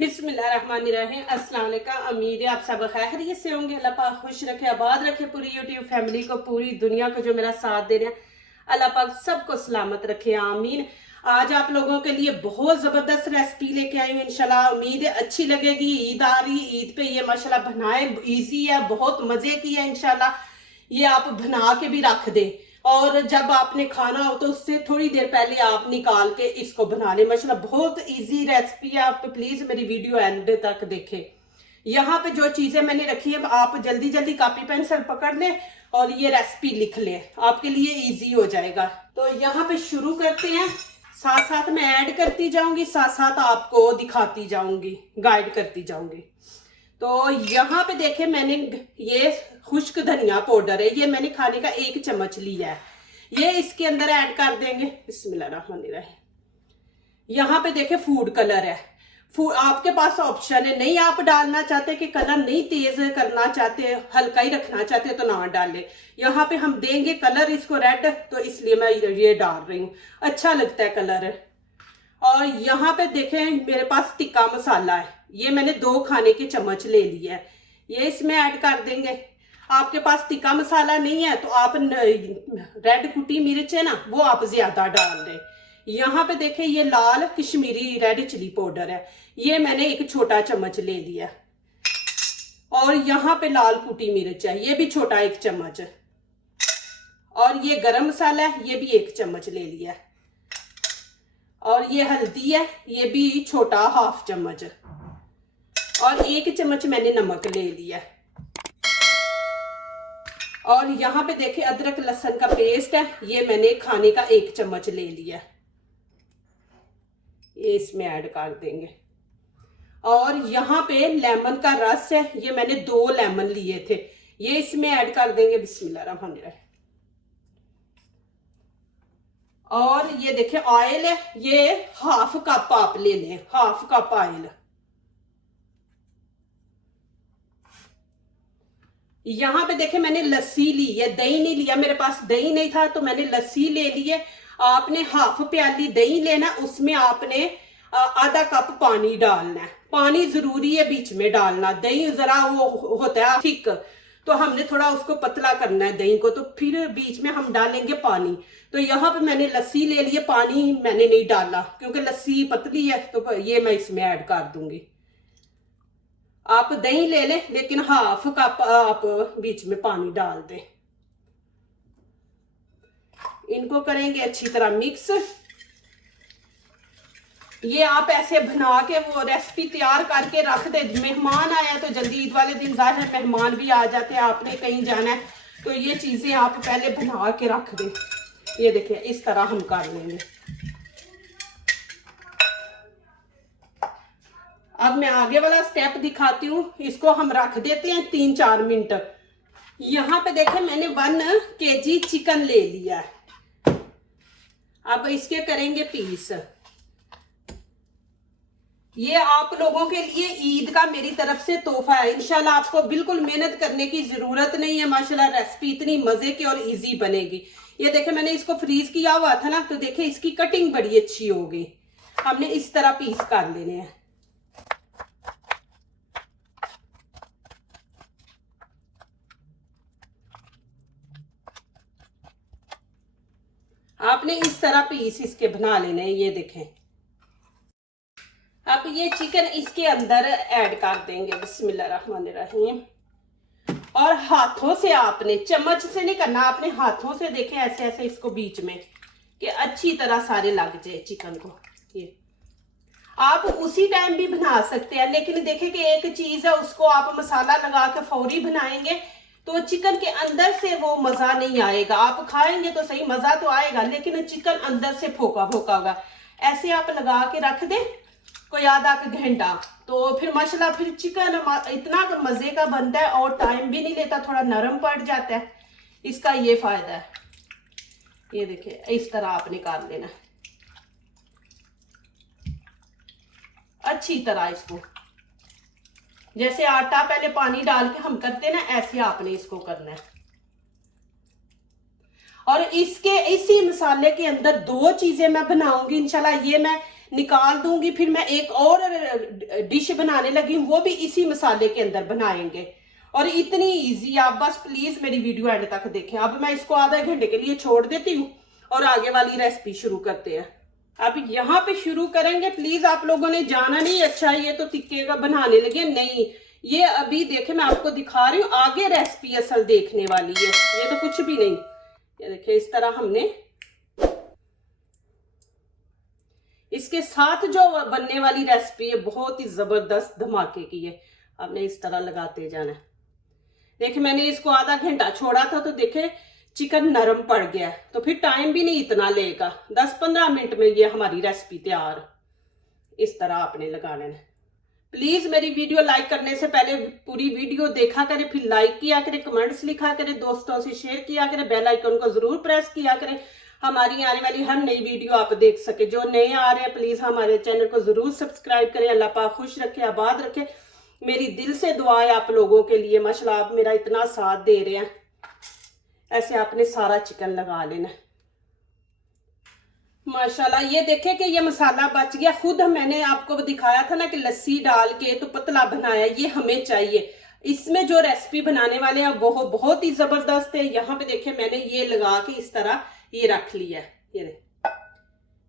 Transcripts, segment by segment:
बिस्मिल्लाहिर्रहमानिर्रहीम। अस्सलाम वालेकुम। उम्मीद है आप सब खैरियत से होंगे। अल्लाह पाक खुश रखे, आबाद रखे पूरी यूट्यूब फैमिली को, पूरी दुनिया को जो मेरा साथ दे रहे हैं, अल्लाह पाक सबको सलामत रखे, आमीन। आज आप लोगों के लिए बहुत ज़बरदस्त रेसिपी लेके आई हूँ। इंशाल्लाह उम्मीद है अच्छी लगेगी। ईद आ रही, ईद पे ये माशाल्लाह बनाए, इजी है, बहुत मज़े की है। इंशाल्लाह ये आप बना के भी रख दे और जब आपने खाना हो तो उससे थोड़ी देर पहले आप निकाल के इसको बना ले। माशाल्लाह बहुत इजी रेसिपी है। आप प्लीज मेरी वीडियो एंड तक देखें। यहाँ पे जो चीजें मैंने रखी है आप जल्दी जल्दी कॉपी पेंसिल पकड़ लें और ये रेसिपी लिख लें, आपके लिए इजी हो जाएगा। तो यहाँ पे शुरू करते हैं। साथ साथ मैं ऐड करती जाऊंगी, साथ साथ आपको दिखाती जाऊंगी, गाइड करती जाऊंगी। तो यहाँ पे देखे मैंने ये खुश्क धनिया पाउडर है, ये मैंने खाने का 1 चम्मच लिया है, ये इसके अंदर ऐड कर देंगे। बिस्मिल्लाहिर्रहमानिर्रहीम। यहाँ पे देखे फूड कलर है, आपके पास ऑप्शन है, नहीं आप डालना चाहते कि कलर नहीं तेज करना चाहते, हल्का ही रखना चाहते तो ना डालें। यहाँ पे हम देंगे कलर इसको रेड, तो इसलिए मैं ये डाल रही हूँ, अच्छा लगता है कलर। और यहाँ पे देखें मेरे पास टिक्का मसाला है, ये मैंने 2 खाने के चम्मच ले लिया है, ये इसमें ऐड कर देंगे। आपके पास टिक्का मसाला नहीं है तो आप रेड कुटी मिर्च है ना, वो आप ज्यादा डाल दें। यहाँ पे देखें ये लाल कश्मीरी रेड चिली पाउडर है, ये मैंने 1 छोटा चम्मच ले लिया। और यहाँ पे लाल कुटी मिर्च है, ये भी छोटा 1 चम्मच। और ये गरम मसाला है, ये भी 1 चम्मच ले लिया। और ये हल्दी है, ये भी छोटा 1/2 चम्मच। और 1 चम्मच मैंने नमक ले लिया। और यहाँ पे देखे अदरक लहसुन का पेस्ट है, ये मैंने खाने का 1 चम्मच ले लिया, ये इसमें ऐड कर देंगे। और यहाँ पे लेमन का रस है, ये मैंने 2 लेमन लिए थे, ये इसमें ऐड कर देंगे। बिस्मिल्लाहिर्रहमानिर्रहीम। और ये देखिए ऑयल है, ये 1/2 कप आप ले लें, 1/2 कप ऑयल। यहाँ पे देखे मैंने लस्सी ली है, दही नहीं लिया, मेरे पास दही नहीं था तो मैंने लस्सी ले ली है। आपने 1/2 प्याली दही लेना, उसमें आपने आधा कप पानी डालना है, पानी जरूरी है बीच में डालना। दही जरा वो होता है थिक, तो हमने थोड़ा उसको पतला करना है दही को, तो फिर बीच में हम डालेंगे पानी। तो यहाँ पे मैंने लस्सी ले ली है, पानी मैंने नहीं डाला क्योंकि लस्सी पतली है, तो ये मैं इसमें ऐड कर दूंगी। आप दही ले लें लेकिन 1/2 कप आप बीच में पानी डाल दें। इनको करेंगे अच्छी तरह मिक्स। ये आप ऐसे बना के वो रेसिपी तैयार करके रख दे। मेहमान आया तो जल्दी, ईद वाले दिन ज़ाहिर है मेहमान भी आ जाते हैं, आपने कहीं जाना है तो ये चीजें आप पहले बना के रख दें। ये देखिए इस तरह हम कर लेंगे। अब मैं आगे वाला स्टेप दिखाती हूँ, इसको हम रख देते हैं 3-4 मिनट। यहाँ पे देखें मैंने 1 kg चिकन ले लिया है, अब इसके करेंगे पीस। ये आप लोगों के लिए ईद का मेरी तरफ से तोहफा है। इंशाल्लाह आपको बिल्कुल मेहनत करने की जरूरत नहीं है, माशाल्लाह रेसिपी इतनी मजे की और इजी बनेगी। ये देखे मैंने इसको फ्रीज किया हुआ था ना, तो देखे इसकी कटिंग बड़ी अच्छी हो गई। हमने इस तरह पीस कर लेने हैं। आपने इस तरह पीस इसके बना लेने हैं। ये देखें अब ये चिकन इसके अंदर ऐड कर देंगे। बिस्मिल्लाहिर्रहमानिर्रहीम। और हाथों से, आपने चम्मच से नहीं करना, आपने हाथों से देखें ऐसे ऐसे इसको बीच में, कि अच्छी तरह सारे लग जाए चिकन को। ये आप उसी टाइम भी बना सकते हैं, लेकिन देखें कि एक चीज है, उसको आप मसाला लगा के फौरी बनाएंगे तो चिकन के अंदर से वो मजा नहीं आएगा। आप खाएंगे तो सही, मजा तो आएगा, लेकिन चिकन अंदर से फोका फोका होगा। ऐसे आप लगा के रख दें कोई आधा घंटा, तो फिर माशाल्लाह फिर चिकन इतना मजे का बनता है और टाइम भी नहीं लेता, थोड़ा नरम पड़ जाता है। इसका ये फायदा है। ये देखिए इस तरह आपने कर लेना अच्छी तरह इसको, जैसे आटा पहले पानी डाल के हम करते हैं ना, ऐसे आपने इसको करना है। और इसके इसी मसाले के अंदर 2 चीजें मैं बनाऊंगी इंशाल्लाह। ये मैं निकाल दूंगी, फिर मैं एक और डिश बनाने लगी हूँ, वो भी इसी मसाले के अंदर बनाएंगे। और इतनी इजी, आप बस प्लीज मेरी वीडियो एंड तक देखें। अब मैं इसको आधा घंटे के लिए छोड़ देती हूँ और आगे वाली रेसिपी शुरू करते हैं। अब यहाँ पे शुरू करेंगे। प्लीज आप लोगों ने जाना नहीं अच्छा ये तो टिक्के का बनाने लगे, नहीं, ये अभी देखे मैं आपको दिखा रही हूँ, आगे रेसिपी असल देखने वाली है, ये तो कुछ भी नहीं। ये देखिए इस तरह हमने इसके साथ जो बनने वाली रेसिपी है बहुत ही जबरदस्त धमाके की है। आपने इस तरह लगाते जाना है। देखिए मैंने इसको आधा घंटा छोड़ा था तो देखे चिकन नरम पड़ गया, तो फिर टाइम भी नहीं इतना लेगा, 10-15 मिनट में ये हमारी रेसिपी तैयार। इस तरह आपने लगा लेना। प्लीज मेरी वीडियो लाइक करने से पहले पूरी वीडियो देखा करें, फिर लाइक किया करें, कमेंट्स लिखा करें, दोस्तों से शेयर किया करें, बेल आइकन को जरूर प्रेस किया करें, हमारी आने वाली हर नई वीडियो आप देख सके। जो नए आ रहे हैं प्लीज हमारे चैनल को जरूर सब्सक्राइब करें। अल्लाह पाक खुश रखे, आबाद रखे। मेरी दिल से दुआ है आप लोगों के लिए, माशाल्लाह आप मेरा इतना साथ दे रहे हैं। ऐसे आपने सारा चिकन लगा लेना माशाल्लाह। ये देखे कि ये मसाला बच गया, खुद मैंने आपको दिखाया था ना कि लस्सी डाल के तो पतला बनाया, ये हमें चाहिए। इसमें जो रेसिपी बनाने वाले हैं वो बहुत ही जबरदस्त है। यहाँ पे देखे मैंने ये लगा के इस तरह ये रख लिया है, ये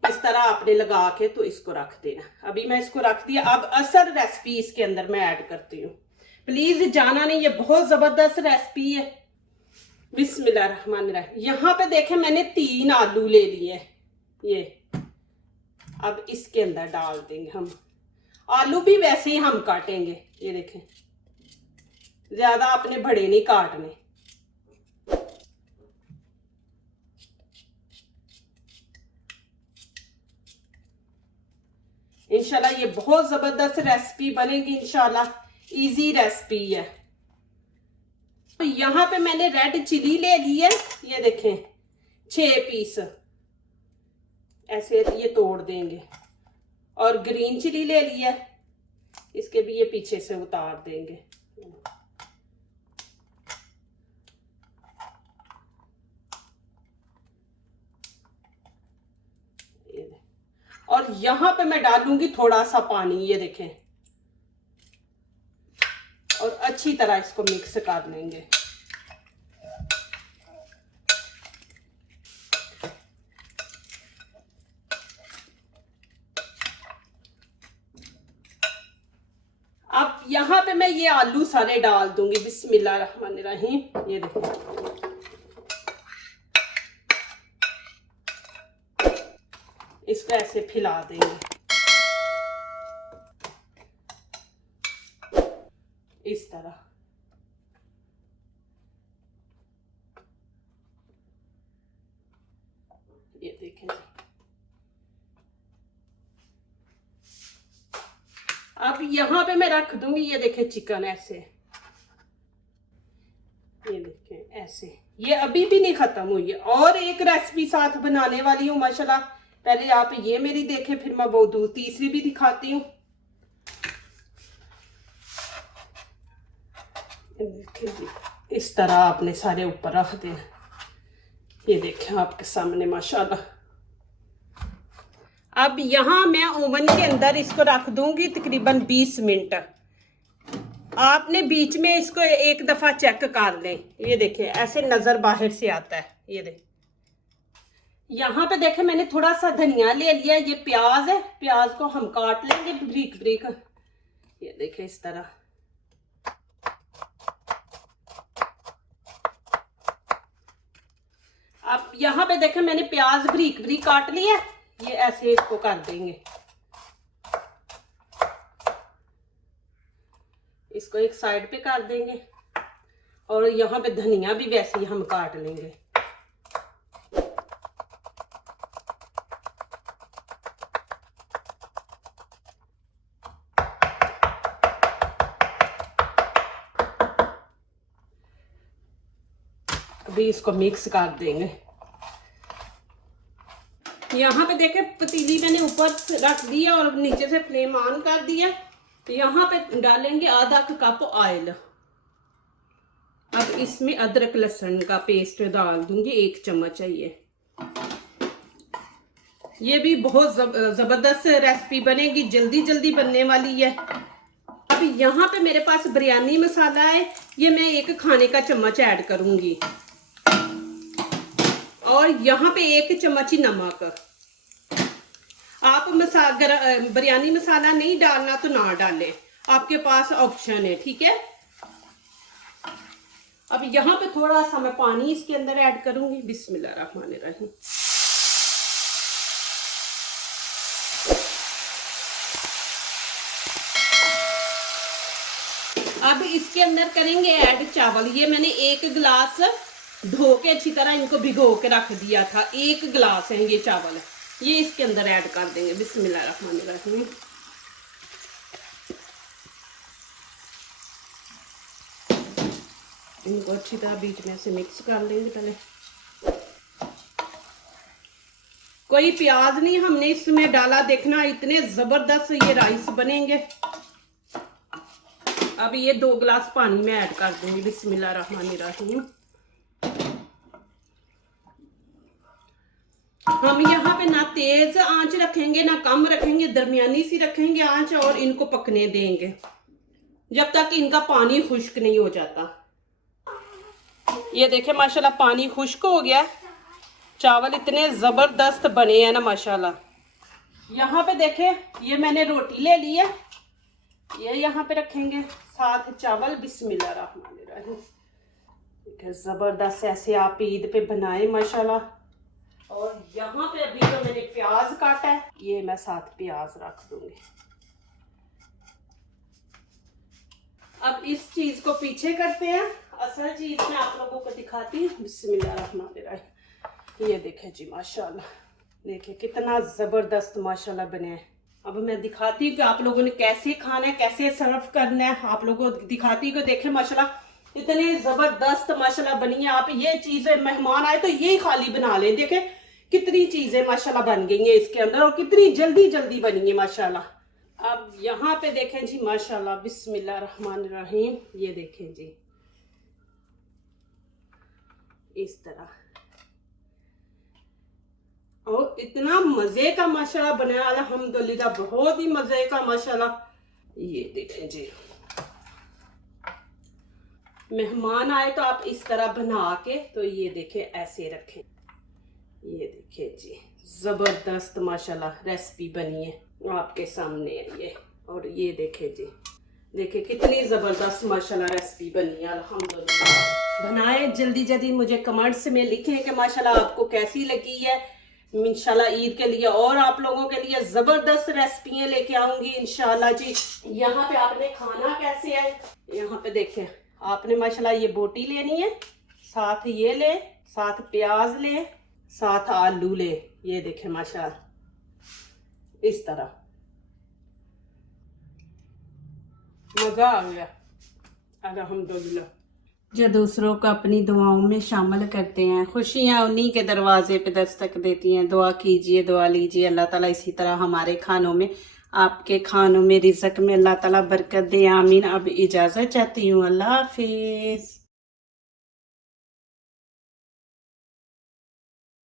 इस तरह आपने लगा के तो इसको रख देना। अभी मैं इसको रख दिया। अब असल रेसिपी इसके अंदर मैं ऐड करती हूँ, प्लीज जाना नहीं, ये बहुत जबरदस्त रेसिपी है। बिस्मिल्लाहिर्रहमानिर्रहीम। यहाँ पे देखे मैंने 3 आलू ले लिए, ये अब इसके अंदर डाल देंगे हम। आलू भी वैसे ही हम काटेंगे, ये देखें, ज्यादा आपने बड़े नहीं काटने। इंशाल्लाह ये बहुत जबरदस्त रेसिपी बनेगी, इंशाल्लाह इजी रेसिपी है। तो यहाँ पे मैंने रेड चिली ले ली है, ये देखें 6 पीस ऐसे ये तोड़ देंगे। और ग्रीन चिली ले ली है, इसके भी ये पीछे से उतार देंगे। और यहाँ पे मैं डालूंगी थोड़ा सा पानी, ये देखें, और अच्छी तरह इसको मिक्स कर लेंगे। अब यहाँ पे मैं ये आलू सारे डाल दूंगी। बिस्मिल्लाहिर्रहमानिर्रहीम। ये देखो इसको ऐसे फैला देंगे इस तरह। ये देखें, अब यहाँ पे मैं रख दूंगी, ये देखें चिकन ऐसे, ये देखें ऐसे। ये अभी भी नहीं खत्म हुई है, और एक रेसिपी साथ बनाने वाली हूँ माशाल्लाह। पहले आप ये मेरी देखें, फिर मैं वो तीसरी भी दिखाती हूँ। इस तरह आपने सारे ऊपर रख देना। ये देखें आपके सामने माशाल्लाह। अब यहाँ मैं ओवन के अंदर इसको रख दूंगी तकरीबन 20 मिनट। आपने बीच में इसको एक दफा चेक कर लें। ये देखिए ऐसे नजर बाहर से आता है, ये देख। यहाँ पे देखे मैंने थोड़ा सा धनिया ले लिया, ये प्याज है, प्याज को हम काट लेंगे बारीक बारीक। ये देखे इस तरह। अब यहाँ पे देखे मैंने प्याज बारीक बारीक काट लिया, ये ऐसे इसको कर देंगे। इसको एक साइड पे कर देंगे, और यहाँ पे धनिया भी वैसे ही हम काट लेंगे। अभी इसको मिक्स कर देंगे। यहाँ पे देखे पतीली मैंने ऊपर रख दिया और नीचे से फ्लेम ऑन कर दिया। यहाँ पे डालेंगे आधा कप ऑयल। अब इसमें अदरक लहसुन का पेस्ट डाल दूंगी, 1 चम्मच है ये। ये भी बहुत ज़बरदस्त रेसिपी बनेगी, जल्दी जल्दी बनने वाली है। अब यहाँ पे मेरे पास बिरयानी मसाला है, ये मैं 1 खाने का चम्मच ऐड करूँगी। और यहाँ पे 1 चम्मच ही नमक। आप बिरयानी मसाला नहीं डालना तो ना डालें, आपके पास ऑप्शन है, ठीक है। अब यहाँ पे थोड़ा सा मैं पानी इसके अंदर ऐड करूंगी। बिस्मिल्लाहिर्रहमानिर्रहीम। अब इसके अंदर करेंगे ऐड चावल। ये मैंने 1 गिलास धो के अच्छी तरह इनको भिगो के रख दिया था। 1 गिलास है ये चावल, ये इसके अंदर ऐड कर देंगे। बिस्मिल्लाहिर्रहमानिर्रहीम। इनको अच्छी तरह बीच में से मिक्स कर लेंगे। पहले कोई प्याज नहीं हमने इसमें डाला, देखना इतने जबरदस्त ये राइस बनेंगे। अब ये 2 गिलास पानी में ऐड कर दूंगी। बिस्मिल्लाहिर्रहमानिर्रहीम। हम यहाँ पे ना तेज आंच रखेंगे ना कम रखेंगे, दरमियानी सी रखेंगे आंच, और इनको पकने देंगे जब तक इनका पानी खुश्क नहीं हो जाता। ये देखें माशाल्लाह पानी खुश्क हो गया, चावल इतने ज़बरदस्त बने हैं ना माशाल्लाह। यहाँ पे देखें ये मैंने रोटी ले ली है, ये यहाँ पे रखेंगे साथ चावल। बिस्मिल्लाहिर्रहमानिर्रहीम। ज़बरदस्त ऐसे आप ईद पे बनाए माशाल्लाह। और यहाँ पे अभी तो मैंने प्याज काटा है, ये मैं साथ प्याज रख दूंगी। अब इस चीज को पीछे करते हैं, असल चीज मैं आप लोगों को दिखाती हूँ। बिस्मिल्लाहिर्रहमानिर्रहीम। ये देखें जी माशाल्लाह, देखिए कितना जबरदस्त माशाल्लाह बने हैं। अब मैं दिखाती हूँ कि आप लोगों ने कैसे खाना है, कैसे सर्व करना है, आप लोगों को दिखाती हूँ कि देखें माशाल्लाह इतने जबरदस्त माशाल्लाह बनी है। आप ये चीजें मेहमान आए तो यही खाली बना लें। देखें कितनी चीजें माशाल्लाह बन गई हैं इसके अंदर, और कितनी जल्दी जल्दी बनी है माशाल्लाह। अब यहाँ पे देखें जी माशाल्लाह। बिस्मिल्लाहिर्रहमानिर्रहीम। ये देखें जी इस तरह, और इतना मजे का माशाल्लाह बनाया अल्हम्दुलिल्लाह, बहुत ही मजे का माशाल्लाह। ये देखें जी, मेहमान आए तो आप इस तरह बना के तो ये देखें ऐसे रखें। ये देखें जी जबरदस्त माशाल्लाह रेसिपी बनी है आपके सामने है ये। और ये देखें जी, देखिए कितनी ज़बरदस्त माशाल्लाह रेसिपी बनी है अल्हम्दुलिल्लाह। बनाए जल्दी जल्दी, मुझे कमेंट्स में लिखें कि माशाल्लाह आपको कैसी लगी है। इंशाल्लाह ईद के लिए और आप लोगों के लिए ज़बरदस्त रेसिपियाँ लेके आऊँगी इंशाल्लाह जी। यहाँ पे आपने खाना कैसे है, यहाँ पे देखें आपने माशाल्लाह ये बोटी लेनी है, साथ ये ले, साथ प्याज ले, साथ आलू ले। ये देखें माशाल्लाह इस तरह, मजा आ गया अल्हम्दुलिल्लाह। जो दूसरों को अपनी दुआओं में शामिल करते हैं, खुशियाँ उन्हीं के दरवाजे पे दस्तक देती हैं। दुआ कीजिए, दुआ लीजिए, अल्लाह ताला इसी तरह हमारे खानों में, आपके खानों में, रिज़्क़ में अल्लाह ताला बरकत दे। आमीन। अब इजाज़त चाहती हूँ, अल्लाह हाफिज़।